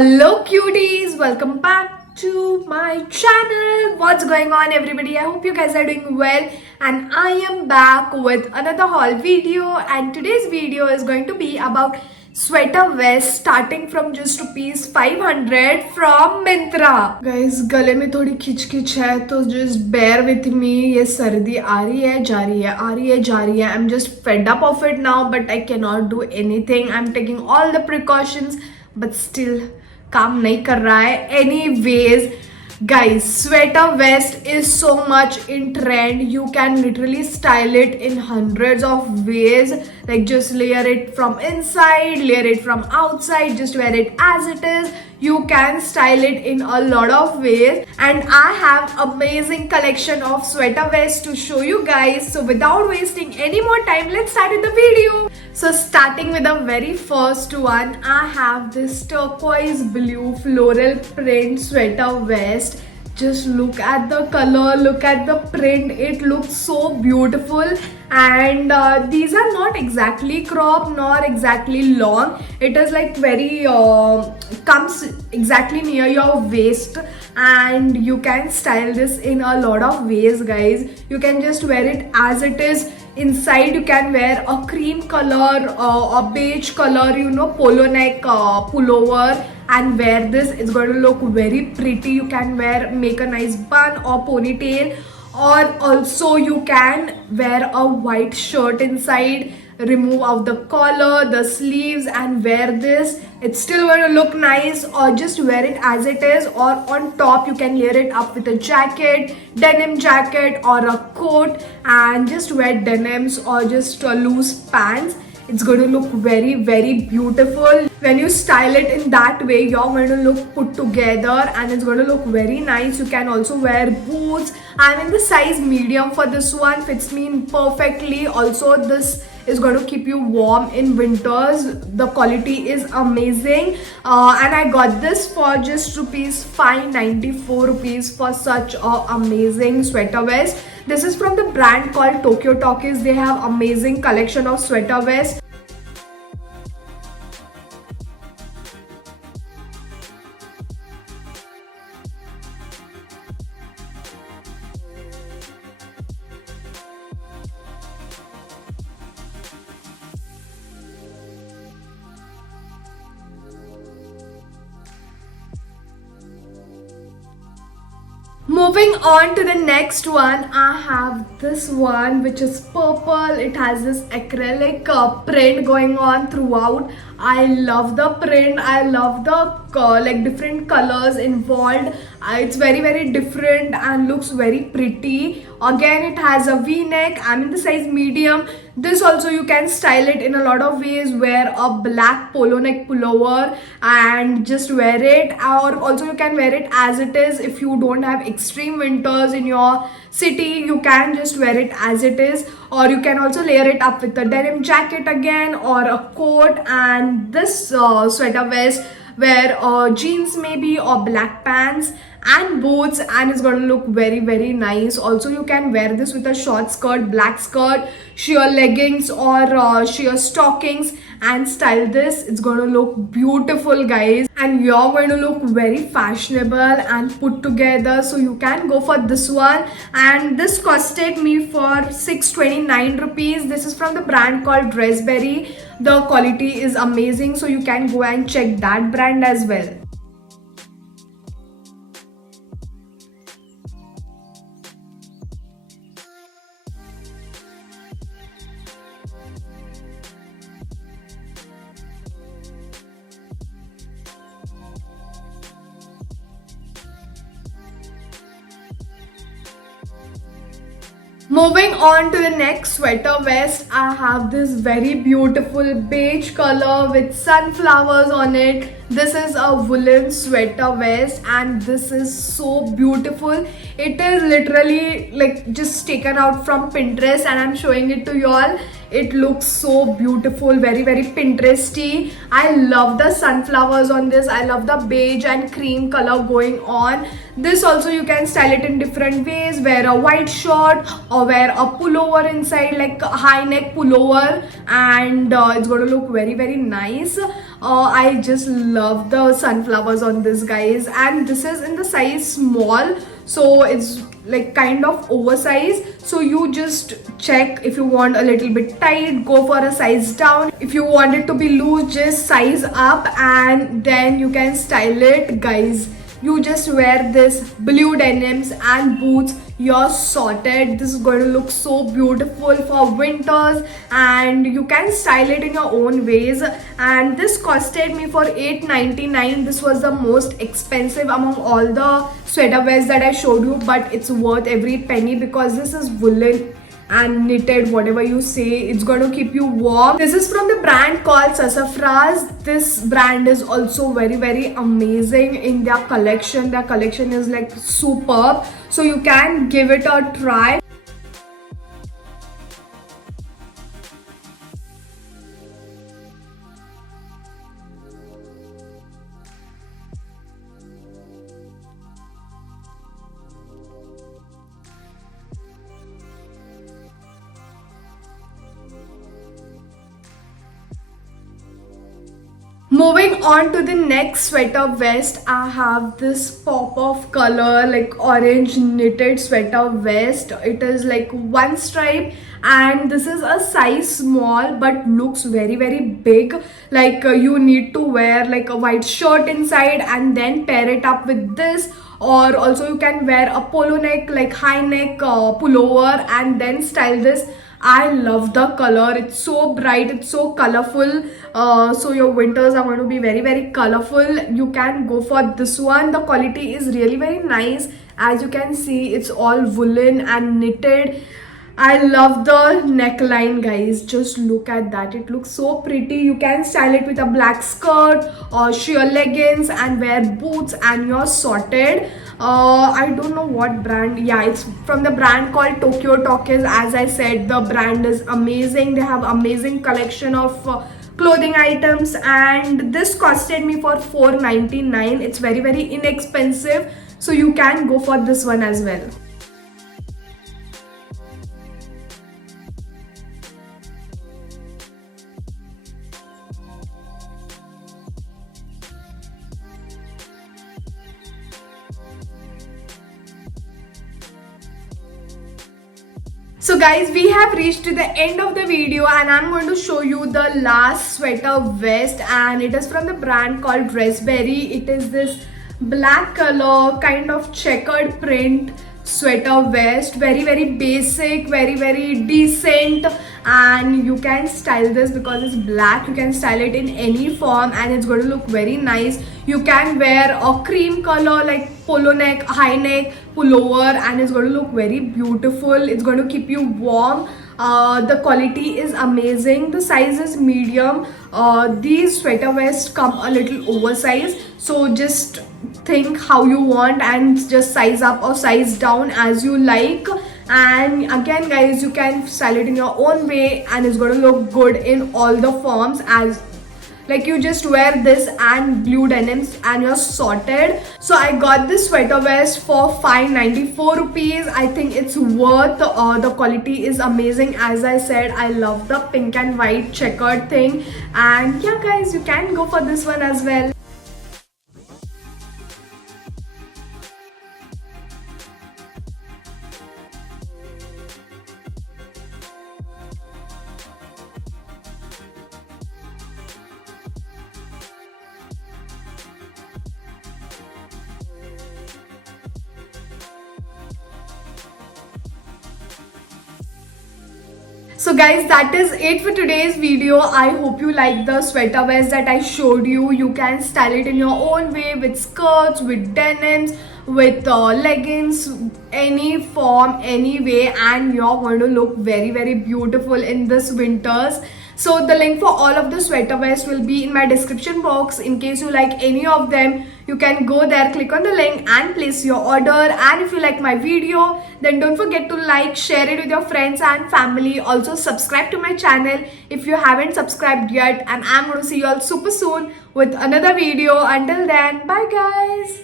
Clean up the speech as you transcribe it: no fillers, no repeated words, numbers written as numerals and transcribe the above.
Hello cuties, welcome back to my channel. What's going on everybody? I hope you guys are doing well and I am back with another haul video, and today's video is going to be about sweater vest starting from just rupees 500 from Myntra. Guys, गले में थोड़ी खिच है तो just bear with me. ये सर्दी आ रही है जा रही है आ रही है जा रही है. I'm just fed up of it now, but I cannot do anything. I'm taking all the precautions, but still काम नहीं कर रहा है. Anyways, guys, sweater vest is so much in trend. You can literally style it in hundreds of ways. Like just layer it from inside, layer it from outside, just wear it as it is. You can style it in a lot of ways, and I have amazing collection of sweater vests to show you guys. So without wasting any more time, let's start with the video. So starting with the very first one, I have this turquoise blue floral print sweater vest. Just look at the color, look at the print, it looks so beautiful. And these are not exactly crop nor exactly long. It is like very comes exactly near your waist, and you can style this in a lot of ways, guys. You can just wear it as it is. Inside you can wear a cream color, a beige color, polo neck pullover, and wear this. It's going to look very pretty. You can make a nice bun or ponytail, or also you can wear a white shirt inside, remove out the collar, the sleeves, and wear this. It's still going to look nice. Or just wear it as it is, or on top you can layer it up with a jacket, denim jacket or a coat, and just wear denims or just loose pants. It's going to look very beautiful. When you style it in that way, you're going to look put together and it's going to look very nice. You can also wear boots. I'm in the size medium for this one, fits me perfectly. Also, this is going to keep you warm in winters. The quality is amazing, and I got this for just rupees 594 rupees for such a amazing sweater vest. This is from the brand called Tokyo Talkies. They have amazing collection of sweater vests. Moving on to the next one, I have this one which is purple. It has this acrylic print going on throughout. I love the print. I love the like different colors involved. It's very different and looks very pretty. Again, it has a V-neck. I'm in the size medium. This also you can style it in a lot of ways. Wear a black polo neck pullover and just wear it, or also you can wear it as it is. If you don't have extreme winters in your city, you can just wear it as it is, or you can also layer it up with a denim jacket again or a coat. And this sweater vest, wear jeans maybe or black pants and boots, and it's going to look very nice. Also, you can wear this with a short skirt, black skirt, sheer leggings or sheer stockings, and style this. It's going to look beautiful, guys, and you're going to look very fashionable and put together. So you can go for this one, and this costed me for 629 rupees. This is from the brand called Dressberry. The quality is amazing, so you can go and check that brand as well. Moving on to the next sweater vest, I have this very beautiful beige color with sunflowers on it. This is a woolen sweater vest and this is so beautiful. It is literally like just taken out from Pinterest and I'm showing it to you all. It looks so beautiful, very very Pinteresty. I love the sunflowers on this. I love the beige and cream color going on. This also you can style it in different ways. Wear a white short or wear a pullover inside, like a high neck pullover, and it's going to look very very nice. I just love the sunflowers on this, guys, and this is in the size small, so it's like kind of oversized. So you just check if you want a little bit tight, go for a size down. If you want it to be loose, just size up, and then you can style it, guys. You just wear this blue denims and boots, you're sorted. This is going to look so beautiful for winters, and you can style it in your own ways. And this costed me for $8.99. This was the most expensive among all the sweater wears that I showed you, but it's worth every penny because this is woolen and knitted, whatever you say, it's going to keep you warm. This is from the brand called Sassafras. This brand is also very very amazing in their collection. Their collection is like superb, so you can give it a try. Moving on to the next sweater vest, I have this pop of color like orange knitted sweater vest. It is like one stripe, and this is a size small but looks very very big. Like you need to wear like a white shirt inside and then pair it up with this, or also you can wear a polo neck, like high neck pullover, and then style this. I love the color. It's so bright, it's so colorful. So your winters are going to be very very colorful. You can go for this one. The quality is really very nice. As you can see, it's all woolen and knitted. I love the neckline, guys. Just look at that. It looks so pretty. You can style it with a black skirt or sheer leggings and wear boots, and you're sorted. I don't know what brand. Yeah, it's from the brand called Tokyo Talkies. As I said, the brand is amazing. They have amazing collection of clothing items, and this costed me for $4.99. It's very very inexpensive, so you can go for this one as well. So guys, we have reached to the end of the video, and I'm going to show you the last sweater vest, and it is from the brand called Raspberry. It is this black color kind of checkered print sweater vest, very very basic, very very decent, and you can style this because it's black. You can style it in any form and it's going to look very nice. You can wear a cream color like polo neck, high neck pullover, and it's going to look very beautiful. It's going to keep you warm. The quality is amazing. The size is medium. These sweater vests come a little oversized, so just think how you want and just size up or size down as you like. And again guys, you can style it in your own way and it's going to look good in all the forms. As like you just wear this and blue denims and you're sorted. So I got this sweater vest for 594 rupees. I think it's worth. The quality is amazing. As I said, I love the pink and white checkered thing, and yeah guys, you can go for this one as well. So guys, that is it for today's video. I hope you like the sweater vest that I showed you. You can style it in your own way with skirts, with denims, with leggings, any form, any way, and you're going to look very very beautiful in this winters. So the link for all of the sweater vest will be in my description box. In case you like any of them, you can go there, click on the link and place your order. And if you like my video, then don't forget to like, share it with your friends and family. Also subscribe to my channel if you haven't subscribed yet. And I'm going to see you all super soon with another video. Until then, bye guys.